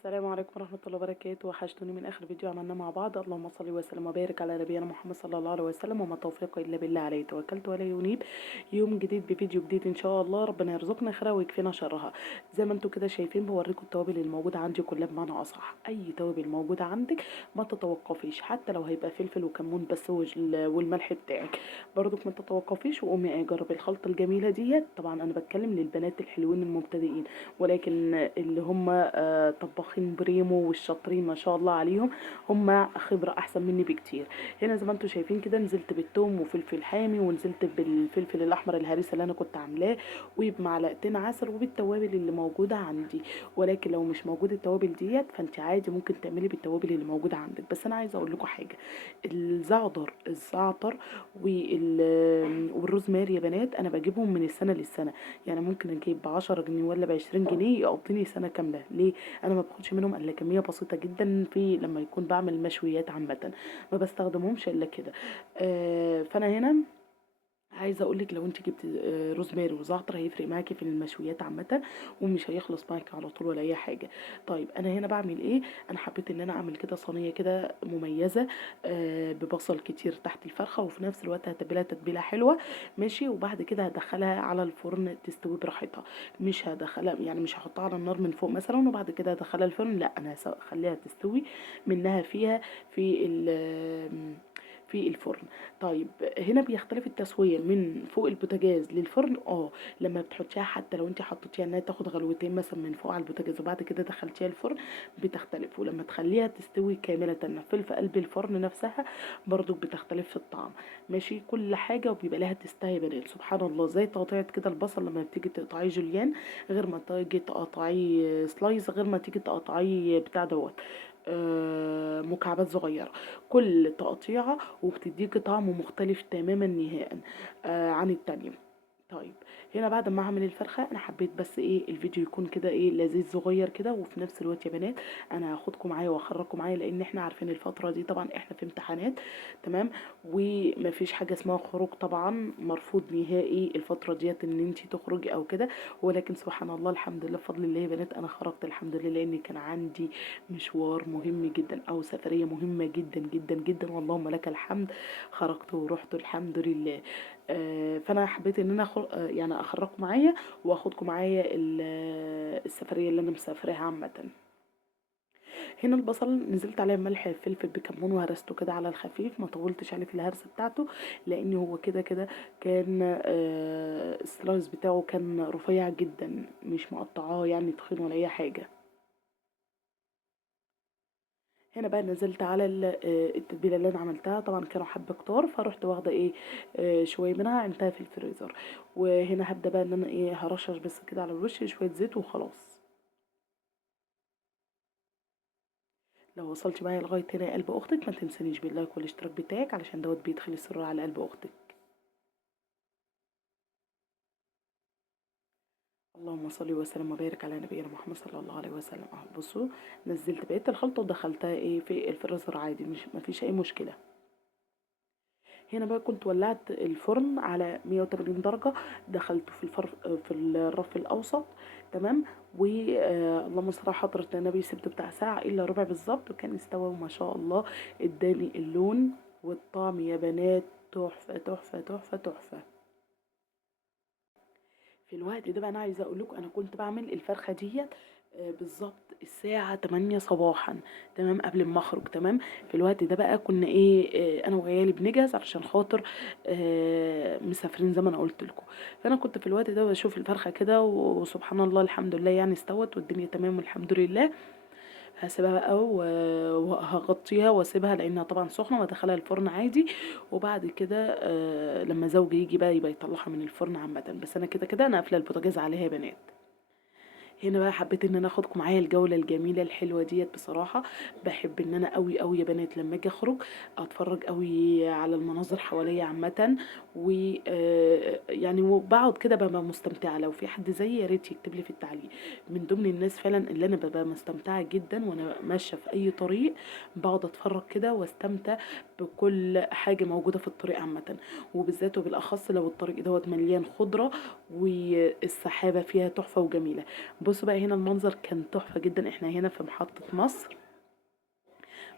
السلام عليكم ورحمة الله وبركاته. وحشتوني من آخر فيديو عملناه مع بعض. اللهم صل وسلم وبارك على نبينا محمد صلى الله عليه وسلم. وما توفيقي إلا بالله، عليه توكلت ولا ينيب. يوم جديد بفيديو جديد إن شاء الله. ربنا يرزقنا خيرها ويكفينا شرها. زي ما انتوا كده شايفين بوريكم التوابل الموجودة عندي كلها، بمعنى أصح أي توابل موجودة عندك ما تتوقفيش، حتى لو هيبقى فلفل وكمون بس والملح بتاعك برضك ما تتوقفيش. وقومي جربي الخلطة الجميلة ديت. طبعا أنا بتكلم للبنات الحلوين المبتدئين، ولكن اللي هم طباخين بريمو والشاطرين ما شاء الله عليهم هم خبرة احسن مني بكتير. هنا زي ما انتم شايفين كده نزلت بالثوم وفلفل حامي، ونزلت بالفلفل الاحمر الهريسه اللي انا كنت عاملاه، وبمعلقتين عسل، وبالتوابل اللي موجوده عندي. ولكن لو مش موجود التوابل ديت فانت عادي ممكن تعملي بالتوابل اللي موجوده عندك. بس انا عايزه اقول لكم حاجه، الزعتر والروزماري يا بنات انا بجيبهم من السنه للسنه. يعني ممكن اجيب ب10 جنيه ولا ب20 جنيه يقضيني سنه كامله. ليه؟ انا ما باخدش منهم الا كميه بسيطه جدا، في لما يكون بعمل مشويات عامه ما بستخدمهمش الا كده. فانا هنا عايزه اقولك لو انت جبت روزماري وزعتر هيفرق معاكي في المشويات عامه، ومش هيخلص معاكي على طول ولا اي حاجه. طيب انا هنا بعمل ايه؟ انا حبيت ان انا اعمل كده صينيه كده مميزه ببصل كتير تحت الفرخه، وفي نفس الوقت هتبلها تتبيله حلوه. ماشي. وبعد كده هدخلها على الفرن تستوي براحتها. مش هدخلها يعني مش هحطها على النار من فوق مثلا وبعد كده هدخلها الفرن، لا انا هخليها تستوي منها فيها في في الفرن. طيب هنا بيختلف التسويه من فوق البوتاجاز للفرن. لما بتحطيها حتى لو انت حطيتيها انها تاخد غلوتين مثلا من فوق على البوتاجاز وبعد كده دخلتيها الفرن بتختلف. ولما تخليها تستوي كامله في قلب الفرن نفسها برضو بتختلف في الطعم. ماشي. كل حاجه وبيبقى لها تستهي بنات سبحان الله. زي تقطيعه كده البصل لما بتيجي تقطعيه جوليان غير ما تيجي تقطعيه سلايز، غير ما تيجي تقطعيه بتاع دوت مكعبات صغيره. كل تقطيعه وبتديكي طعم مختلف تماما نهائي عن التانية. طيب هنا بعد ما اعمل الفرخه انا حبيت بس ايه الفيديو يكون كده ايه لذيذ صغير كده. وفي نفس الوقت يا بنات انا هاخدكم معايا واخرجكم معايا، لان احنا عارفين الفتره دي طبعا احنا في امتحانات. تمام. ومفيش حاجه اسمها خروج طبعا، مرفوض نهائي الفتره ديت ان انت تخرجي او كده. ولكن سبحان الله الحمد لله بفضل الله يا بنات انا خرجت الحمد لله، لان كان عندي مشوار مهم جدا او سفريه مهمه جدا جدا جدا، واللهم لك الحمد. خرجت ورحت الحمد لله. فانا حبيت ان انا يعني اخرجكم معايا واخدكم معايا السفريه اللي انا مسافراها عامه. هنا البصل نزلت عليه ملح فلفل بكمون وهرسته كده على الخفيف، ما طولتش عليه في الهرسه بتاعته، لان هو كده كده كان السلايس بتاعه كان رفيع جدا، مش مقطعاه يعني تخين ولا اي حاجه. هنا بقى نزلت على التتبيله اللي انا عملتها. طبعا كانوا حبه كتار فروحت واخده ايه شويه منها عينتها في الفريزر. وهنا هبدا بقى ان انا ايه هرشش بس كده على الوش شويه زيت وخلاص. لو وصلتي معايا لغايه هنا يا قلب اختك ما تنسانيش باللايك والاشتراك بتاعك، علشان دوت بيدخل السرور على قلب اختك. اللهم صل وسلم وبارك على نبينا محمد صلى الله عليه وسلم. بصوا نزلت بقيه الخلطه ودخلتها ايه في الفريزر عادي، مش مفيش اي مشكله. هنا بقى كنت ولعت الفرن على 180 درجة، دخلته في الرف الأوسط. تمام. اللهم صل على حضرة النبي سبته بتاع ساعة إلا ربع بالظبط وكان استوى وما شاء الله. اداني اللون والطعم يا بنات تحفة تحفة تحفة تحفة. في الوقت ده بقى انا عايزه اقول لكم انا كنت بعمل الفرخه ديت بالظبط الساعه 8 صباحا. تمام قبل ما اخرج. تمام. في الوقت ده بقى كنا ايه انا وعيالي بنجهز علشان خاطر مسافرين زي ما انا قلت لكم. فانا كنت في الوقت ده بشوف الفرخه كده وسبحان الله الحمد لله يعني استوت والدنيا تمام والحمد لله. هاسيبها بقى وهغطيها واسيبها لانها طبعا سخنه وادخلها الفرن عادي. وبعد كده لما زوجي يجي بقى يبقى يطلعها من الفرن عامه. بس انا كده كده انا قافله البوتاجاز عليها يا بنات. هنا بقى حبيت ان انا اخدكم معايا الجوله الجميله الحلوه ديت. بصراحه بحب ان انا قوي قوي يا بنات لما اجي اخرج اتفرج قوي على المناظر حواليا عامه. و يعني وبقعد كده ببقى مستمتعه. لو في حد زيي يا ريت يكتب لي في التعليق. من ضمن الناس فعلا اللي انا ببقى مستمتعه جدا وانا ماشيه في اي طريق، بقعد اتفرج كده واستمتع بكل حاجه موجوده في الطريق عامه. وبالذات وبالاخص لو الطريق دوت مليان خضره والسحابة فيها تحفة وجميلة. بصوا بقى هنا المنظر كان تحفة جدا. احنا هنا في محطة مصر،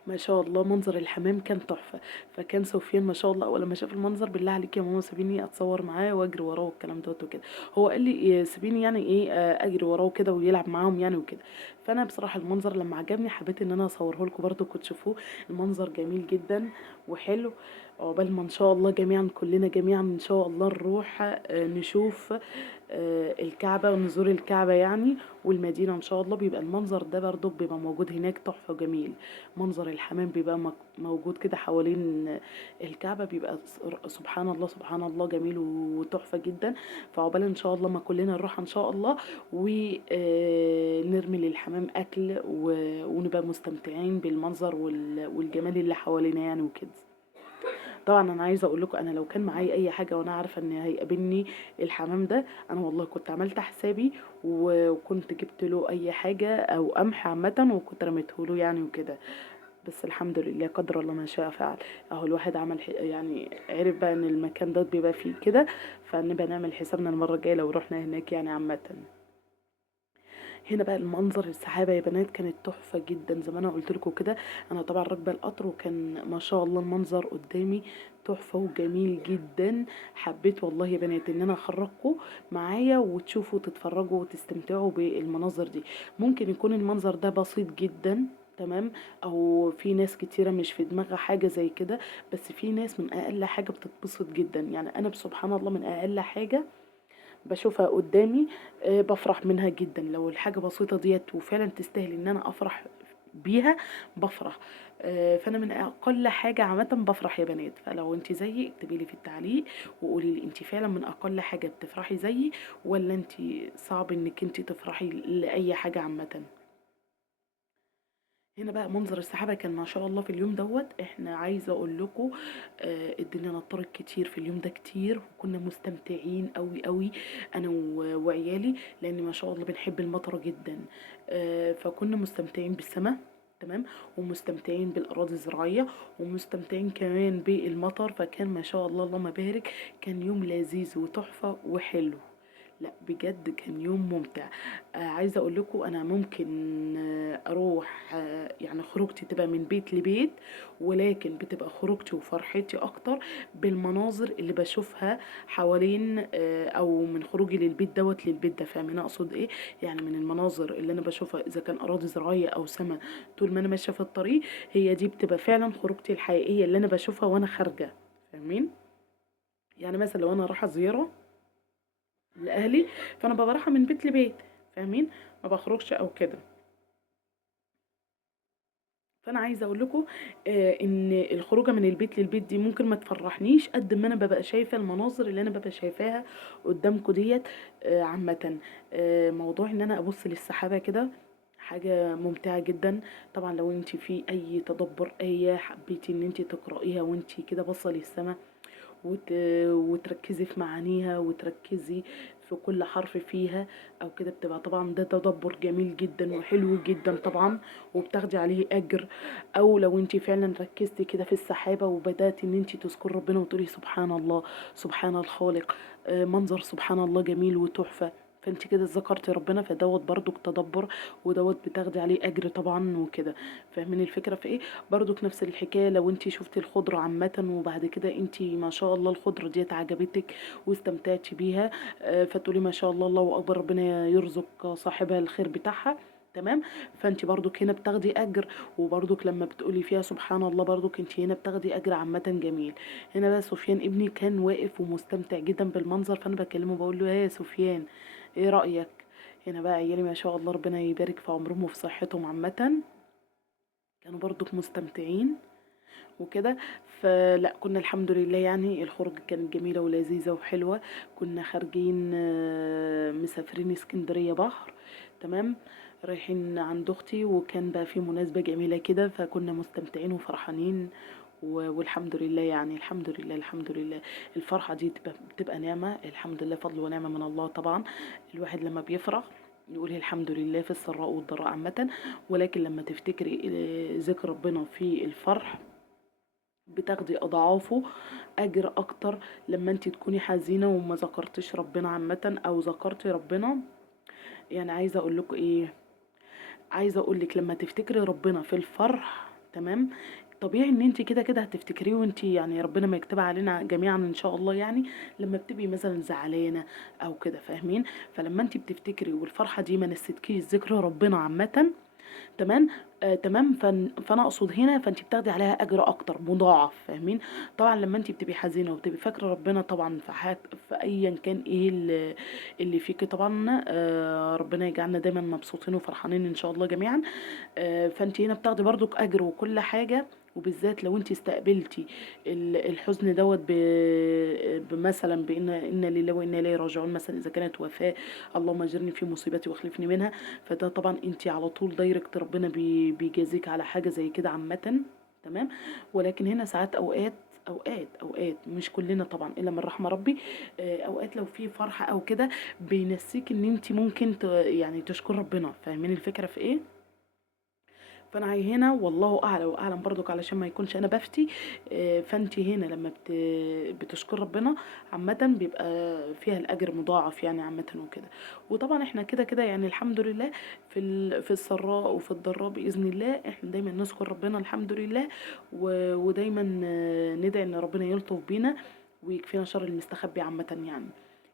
ما شاء الله منظر الحمام كان تحفة. فكان سفيان ما شاء الله أول ما شاف المنظر، بالله عليك يا ماما سيبيني أتصور معاه وأجري وراه والكلام دوت وكده. هو قال لي سيبيني يعني إيه أجري وراه وكده ويلعب معاهم يعني وكده. فأنا بصراحة المنظر لما عجبني حبيت إن أنا أصوره لكم برضه كنتوا تشوفوه. المنظر جميل جدا وحلو. عقبال ما إن شاء الله جميعا كلنا جميعا إن شاء الله نروح نشوف الكعبة ونزور الكعبة يعني، والمدينة إن شاء الله. بيبقى المنظر ده برضه بيبقى موجود هناك تحفة وجميل. منظر الحمام بيبقى موجود كده حوالين الكعبة، بيبقى سبحان الله سبحان الله جميل وتحفة جدا. فعقبال إن شاء الله ما كلنا نروح إن شاء الله ونرمي للحمام أكل ونبقى مستمتعين بالمنظر والجمال اللي حوالينا يعني وكده. طبعا انا عايزه اقول لكم، انا لو كان معايا اي حاجه وانا عارفه ان هيقابلني الحمام ده، انا والله كنت عملت حسابي وكنت جبت له اي حاجه او قمح عامه وكنت رميته له يعني وكده. بس الحمد لله قدر الله ما شاء فعل. اهو الواحد عمل يعني عرف بقى ان المكان ده بيبقى فيه كده، فنبقى نعمل حسابنا المره الجايه لو رحنا هناك يعني عامه. هنا بقى المنظر السحابة يا بنات كانت تحفة جدا زي ما انا قلت لكم كده. انا طبعا راكبة القطر وكان ما شاء الله المنظر قدامي تحفة وجميل جدا. حبيت والله يا بنات ان انا اخرجكم معايا وتشوفوا وتتفرجوا وتستمتعوا بالمناظر دي. ممكن يكون المنظر ده بسيط جدا، تمام، او في ناس كتيرة مش في دماغها حاجة زي كده، بس في ناس من اقل حاجة بتتبسط جدا. يعني انا سبحان الله من اقل حاجة باشوفها قدامي بافرح منها جدًا. لو الحاجة بسيطة ديّة وفعلًا تستاهل إن أنا أفرح بيها بافرح. فأنا من أقل حاجة عامةً بافرح يا بنات. فلو أنتِ زيي اكتبي لي في التعليق وقولي لي أنتِ فعلًا من أقل حاجة بتفرحي زيي، والّا أنتِ صعب إنِّك أنتِ تفرحي لأي حاجة عامةً. هنا بقى منظر السحابة كان ما شاء الله في اليوم دوت. احنا عايزة اقول لكم الدنيا نطرت كتير في اليوم ده كتير، وكنا مستمتعين قوي قوي انا وعيالي، لان ما شاء الله بنحب المطره جدا. فكنا مستمتعين بالسماء، تمام، ومستمتعين بالاراضي الزراعيه، ومستمتعين كمان بالمطر. فكان ما شاء الله اللهم بارك، كان يوم لذيذ وتحفه وحلو. لأ بجد كان يوم ممتع. عايزة أقول لكم أنا ممكن أروح يعني خروجتي تبقى من بيت لبيت، ولكن بتبقى خروجتي وفرحتي أكتر بالمناظر اللي باشوفها حوالين أو من خروجي للبيت دوّة للبيت ده. فاهمين أقصد إيه؟ يعني من المناظر اللي أنا باشوفها إذا كان أراضي زراعية أو سما طول ما أنا ماشية في الطريق، هي دي بتبقى فعلًا خروجتي الحقيقية اللي أنا باشوفها وأنا خارجة. فاهمين؟ يعني مثلًا لو أنا رايحة زيارة لأهلي، فأنا بابقى رايحة من بيت لبيت، فاهمين؟ ما باخرجش أو كده. فأنا عايزة أقول لكم إن الخروجة من البيت للبيت دي ممكن ما تفرحنيش قد ما أنا بابقى شايفة المناظر اللي أنا بابقى شايفاها قدامكم ديّة عامةً. موضوع إن أنا أبُص للسحابة كده حاجة ممتعة جدًا. طبعًا لو أنتِ في أي تدبُّر آية حبيتِ إن أنتِ تقرأيها وأنتِ كده باصة للسما وتركزي في معانيها وتركزي في كل حرف فيها او كده، بتبقى طبعا ده تدبر جميل جدا وحلو جدا طبعا، وبتاخدي عليه اجر. او لو انت فعلا ركزتي كده في السحابة وبدأتي ان انت تذكري ربنا وتقولي سبحان الله سبحان الخالق، منظر سبحان الله جميل وتحفة، فانت كده ذكرتي ربنا، فدوت برضك تدبر، ودوت بتاخدي عليه اجر طبعا وكده. فاهمين الفكرة في ايه؟ برضك نفس الحكاية لو انتي شفتي الخضرة عامة وبعد كده انتي ما شاء الله الخضرة ديت عجبتك واستمتعتي بيها، فتقولي ما شاء الله الله اكبر ربنا يرزق صاحبها الخير بتاعها، تمام. فانت برضك هنا بتاخدي اجر، وبرضك لما بتقولي فيها سبحان الله برضك انت هنا بتاخدي اجر عامه جميل. هنا بقى سفيان ابني كان واقف ومستمتع جدا بالمنظر، فانا بكلمه بقول له يا سفيان ايه رايك؟ هنا بقى عيالي ما شاء الله ربنا يبارك في عمرهم وفي صحتهم عامه، كانوا برضك مستمتعين وكده. فلا كنا الحمد لله يعني الخروج كانت جميلة ولذيذة وحلوة. كنا خارجين مسافرين اسكندرية بحر، تمام، رايحين عند اختي، وكان بقى في مناسبة جميلة كده، فكنا مستمتعين وفرحانين والحمد لله يعني الحمد لله الحمد لله. الفرحة دي بتبقى نعمة، الحمد لله فضل ونعمة من الله طبعا. الواحد لما بيفرح يقول الحمد لله في السراء والضراء عامة، ولكن لما تفتكري ذكر ربنا في الفرح بتاخدي اضعافه اجر اكتر لما انت تكوني حزينه وما ذكرتيش ربنا عامه، او ذكرتي ربنا. يعني عايزه اقول لكم ايه، عايزه اقول لك لما تفتكري ربنا في الفرح، تمام، طبيعي ان انت كده كده هتفتكريه، وانت يعني ربنا ما يكتبها علينا جميعا ان شاء الله. يعني لما بتبقي مثلا زعلانه او كده، فاهمين؟ فلما انت بتفتكري والفرحه دي ما نستكيش ذكر ربنا عامه، تمام، تمام، فانا اقصد هنا، فانت بتاخدي عليها اجر اكتر مضاعف، فاهمين؟ طبعا لما انت بتبقي حزينه وبتبقي فاكره ربنا طبعا في في ايا كان ايه اللي فيكي طبعا، ربنا يجعلنا دايما مبسوطين وفرحانين ان شاء الله جميعا. فانت هنا بتاخدي برضك اجر وكل حاجه. وبالذات لو انت استقبلتي الحزن دوت بمثلا بان لله وانا اليه راجعون، مثلا اذا كانت وفاه، اللهم اجرني في مصيبتي واخلفني منها، فده طبعا انت على طول دايركت ربنا بيجازيك على حاجه زي كده عامه، تمام. ولكن هنا ساعات اوقات مش كلنا طبعا الا من رحم ربي، اوقات لو في فرحه او كده بينسيك ان انت ممكن يعني تشكر ربنا، فاهمين الفكره في ايه؟ فانا هنا والله اعلى واعلم برضك علشان ما يكونش انا بفتي. فانت هنا لما بتشكر ربنا عامه بيبقى فيها الاجر مضاعف يعني عامه وكده. وطبعا احنا كده كده يعني الحمد لله في في السراء وفي الضراء باذن الله احنا دايما نذكر ربنا الحمد لله، ودايما ندعي ان ربنا يلطف بينا ويكفينا شر المستخبي عامه يعني.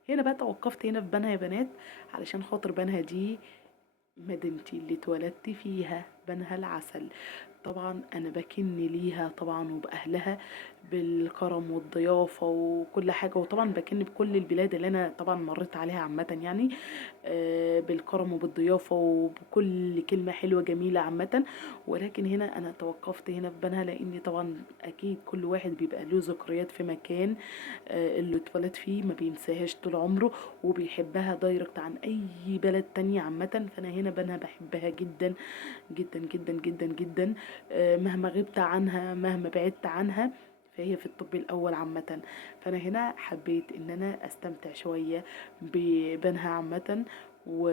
هنا بقى توقفت هنا في بنها يا بنات، علشان خاطر بنها دي مدينتي اللي اتولدت فيها، بنها العسل. طبعا انا بكن ليها طبعا وباهلها بالكرم والضيافه وكل حاجه، وطبعا بكن بكل البلاد اللي انا طبعا مريت عليها عامه يعني، بالكرم وبالضيافه وبكل كلمه حلوه جميله عامه. ولكن هنا انا توقفت هنا في بنها، لاني طبعا اكيد كل واحد بيبقى له ذكريات في مكان اللي اتولد فيه ما بينساهاش طول عمره، وبيحبها دايركت عن اي بلد تانية عامة. فانا هنا بنها بحبها جدا جدا جدا جدا جدا، مهما غبت عنها مهما بعدت عنها فهي في الطب الاول عامة. فانا هنا حبيت ان انا استمتع شوية ببنها عامة. و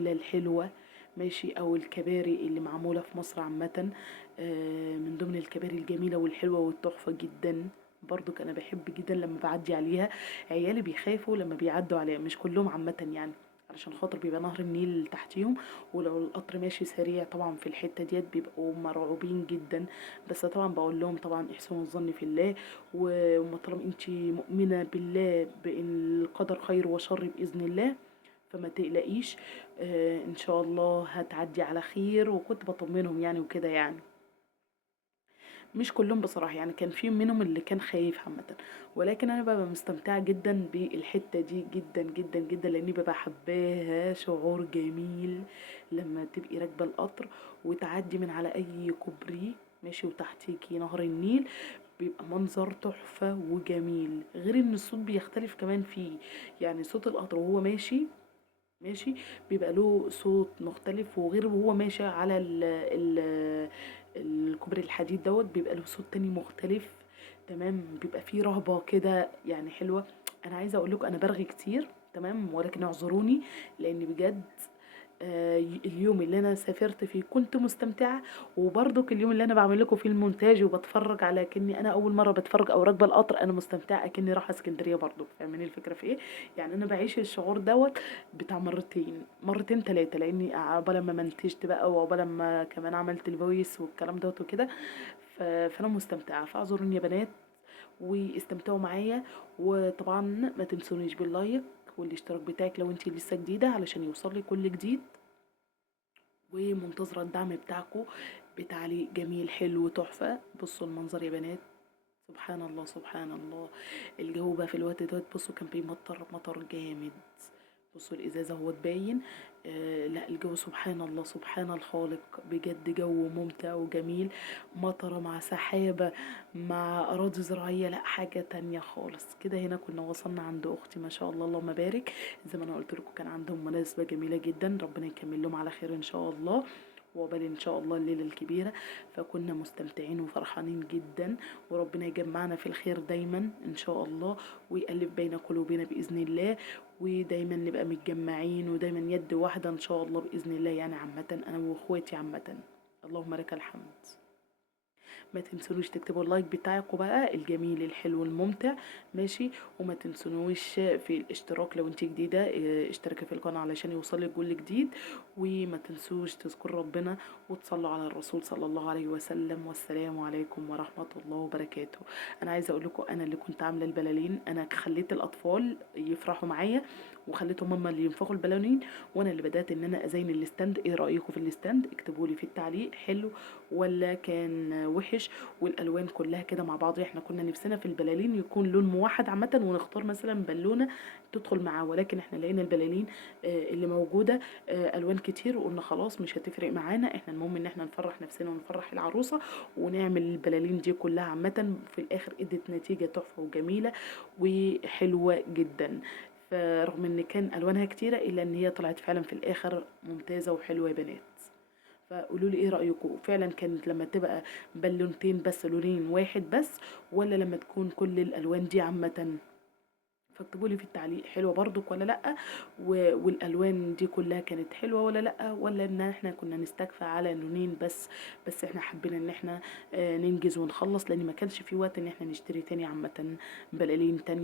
الحلوة ماشي، او الكباري اللي معمولة في مصر عامة، من ضمن الكباري الجميلة والحلوة والتحفة جدا. برضو انا بحب جدا لما بعدي عليها، عيالي بيخافوا لما بيعدوا عليها، مش كلهم عامة يعني، علشان خاطر بيبقى نهر النيل تحتيهم، ولو القطر ماشي سريع طبعا في الحتة ديت بيبقوا مرعوبين جدا. بس طبعا بقول لهم طبعا احسنوا الظن في الله، وما طالما انتي مؤمنة بالله بان القدر خير وشر بإذن الله فما تقلقيش، ان شاء الله هتعدي على خير. وكنت بطمنهم يعني وكده يعني، مش كلهم بصراحة يعني، كان في منهم اللي كان خايف عامة. ولكن انا ببقى مستمتعة جدا بالحتة دي جدا جدا جدا، لاني ببقى حباها شعور جميل لما تبقي راكبة القطر وتعدي من على اي كوبري ماشي وتحتيكي نهر النيل، بيبقى منظر تحفة وجميل، غير ان الصوت بيختلف كمان فيه. يعني صوت القطر وهو ماشي بيبقى له صوت مختلف، وغير وهو ماشي على الكوبري الحديد دوت بيبقى له صوت تاني مختلف، تمام، بيبقى فيه رهبة كده يعني حلوة. انا عايزة اقول لكم انا برغي كتير، تمام، ولكن اعذروني لان بجد اليوم اللي انا سافرت فيه كنت مستمتعه، وبرضك اليوم اللي انا بعمل لكم فيه المونتاج وبتفرج على كني انا اول مره بتفرج او راكبه القطر انا مستمتعه اكني رايحه اسكندريه برضك، فاهمين الفكره في ايه؟ يعني انا بعيش الشعور دوت بتاع مرتين ثلاثه، لاني عقبال ما منتجت بقى وعقبال ما كمان عملت الفويس والكلام دوت وكده. فانا مستمتعه، فاعذروني يا بنات واستمتعوا معايا. وطبعا ما تنسونيش باللايك والاشتراك بتاعك لو انتي لسه جديده علشان يوصل لي كل جديد. ومنتظرة الدعم بتاعكم بتعليق جميل حلو تحفة. بصوا المنظر يا بنات، سبحان الله سبحان الله. الجو بقى في الوقت دوت، بصوا كان بيمطر مطر جامد. بصوا الازازه هو تبين. لا الجو سبحان الله سبحان الخالق، بجد جو ممتع وجميل. مطره مع سحابه مع اراضي زراعيه، لا حاجه تانية خالص كده. هنا كنا وصلنا عند اختي ما شاء الله اللهم بارك. زي ما انا قلت لكم كان عندهم مناسبه جميله جدا، ربنا يكمل لهم على خير ان شاء الله، وعقبال ان شاء الله الليله الكبيره. فكنا مستمتعين وفرحانين جدا، وربنا يجمعنا في الخير دايما ان شاء الله، ويألف بين قلوبنا بإذن الله، ودايما نبقى متجمعين ودايما يد واحدة ان شاء الله بإذن الله. يعني عامة انا واخواتي عامة، اللهم لك الحمد. ما تنسونوش تكتبوا اللايك بتاعكم بقى الجميل الحلو الممتع، ماشي. وما تنسونوش في الاشتراك لو انت جديدة، اشتركي في القناة علشان يوصلك كل جديد. وما تنسوش تذكروا ربنا وتصلوا على الرسول صلى الله عليه وسلم. والسلام عليكم ورحمة الله وبركاته. انا عايزة اقول لكم انا اللي كنت عاملة البلالين، انا خليت الاطفال يفرحوا معايا وخليتهم هم اللي ينفخوا البلالين، وانا اللي بدأت ان انا ازين الاستند. ايه رأيكم في الاستند؟ اكتبوا لي في التعليق حلو ولا كان وحش. والالوان كلها كده مع بعض، احنا كنا نفسنا في البلالين يكون لون موحد عامه، ونختار مثلا بالونه تدخل معاه، ولكن احنا لقينا البلالين اللي موجوده الوان كتير، وقلنا خلاص مش هتفرق معانا، احنا المهم ان احنا نفرح نفسنا ونفرح العروسه ونعمل البلالين دي كلها عامه. في الاخر ادت نتيجه تحفه وجميله وحلوه جدا. فرغم ان كان الوانها كتيره الا ان هي طلعت فعلا في الاخر ممتازه وحلوه يا بنات. فقولوا لي ايه رأيكم، فعلا كانت لما تبقى بالونتين بس لونين واحد بس، ولا لما تكون كل الالوان دي عامة؟ فاكتبوا لي في التعليق حلوه برضك ولا لا، والالوان دي كلها كانت حلوه ولا لا، ولا ان احنا كنا نستكفى على لونين بس. بس احنا حابين ان احنا ننجز ونخلص، لان ما كانش في وقت ان احنا نشتري تاني عامه بلالين تانية.